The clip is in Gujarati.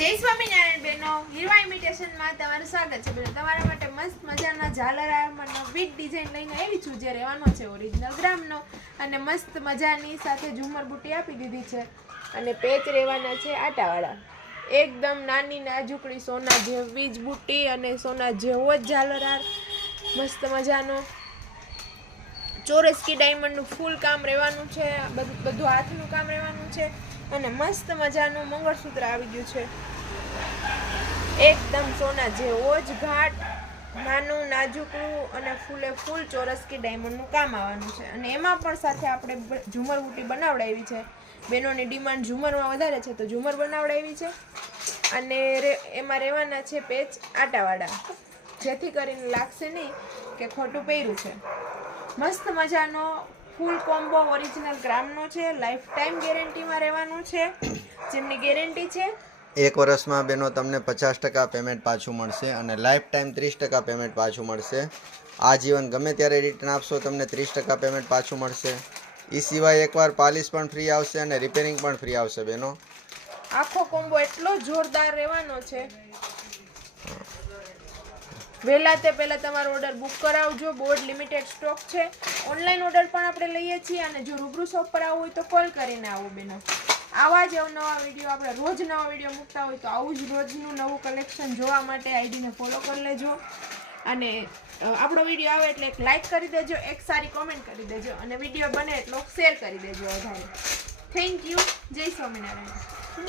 જય સ્વામિનારાયણ બેનો, હીરવા ઇમિટેશનમાં તમારું સ્વાગત છે બેનો. તમારા માટે મસ્ત મજાના ઝાલર આર્મનો વિથ ડિઝાઇન લઈને આવી છું, જે રહેવાનો છે ઓરિજિનલ ગ્રામનો, અને મસ્ત મજાની સાથે ઝુમર બુટી આપી દીધી છે, અને પેચ રહેવાના છે આટાવાળા. એકદમ નાની નાજુકડી સોના જેવી જ બુટી અને સોના જેવો જ ઝાલર હાર, મસ્ત મજાનો ચોરસકી ડાયમંડનું ફૂલ કામ રહેવાનું છે, બધું હાથનું કામ રહેવાનું છે, અને મસ્ત મજાનું મંગળસૂત્ર આવી ગયું છે. એકદમ સોના જેવો જ ઘાટ, નાનું નાજુકડું અને ફૂલે ફૂલ ચોરસકી ડાયમંડનું કામ આવવાનું છે. અને એમાં પણ સાથે આપણે ઝુમર બુટી બનાવડાવી છે. બહેનોની ડિમાન્ડ ઝુમરમાં વધારે છે, તો ઝુમર બનાવડાવી છે. અને એમાં રહેવાના છે પેચ આટાવાળા, જેથી કરીને લાગશે નહીં કે ખોટું પહેર્યું છે. મસ્ત મજાનો ફૂલ કોમ્બો ઓરિજિનલ ગ્રામનો છે, લાઈફ ટાઈમ ગેરંટીમાં રહેવાનું છે, જેમની ગેરંટી છે 1 વર્ષમાં બેનો તમને 50% પેમેન્ટ પાછું મળશે અને લાઈફ ટાઈમ 30% પેમેન્ટ પાછું મળશે. આજીવન ગમે ત્યારે રિટર્ન આપશો તમને 30% પેમેન્ટ પાછું મળશે. એ સિવાય એકવાર પાલિશ પણ ફ્રી આવશે અને રિપેરિંગ પણ ફ્રી આવશે બેનો. આખો કોમ્બો એટલો જોરદાર રહેવાનો છે. વહેલા તે પહેલાં તમારો ઓર્ડર બુક કરાવજો, બોર્ડ લિમિટેડ સ્ટોક છે. ઓનલાઈન ઓર્ડર પણ આપણે લઈએ છીએ, અને જો રૂબરૂ શોપ પર આવવું હોય તો કોલ કરીને આવો બેનો. આવા જ નવા વિડીયો, આપણે રોજ નવા વિડીયો મૂકતા હોય, તો આવું જ રોજનું નવું કલેક્શન જોવા માટે આઈડીને ફોલો કરી લેજો. અને આપણો વિડીયો આવે એટલે એક લાઇક કરી દેજો, એક સારી કોમેન્ટ કરી દેજો, અને વિડીયો બને એટલો શેર કરી દેજો વધારે. Thank you. જય સ્વામિનારાયણ.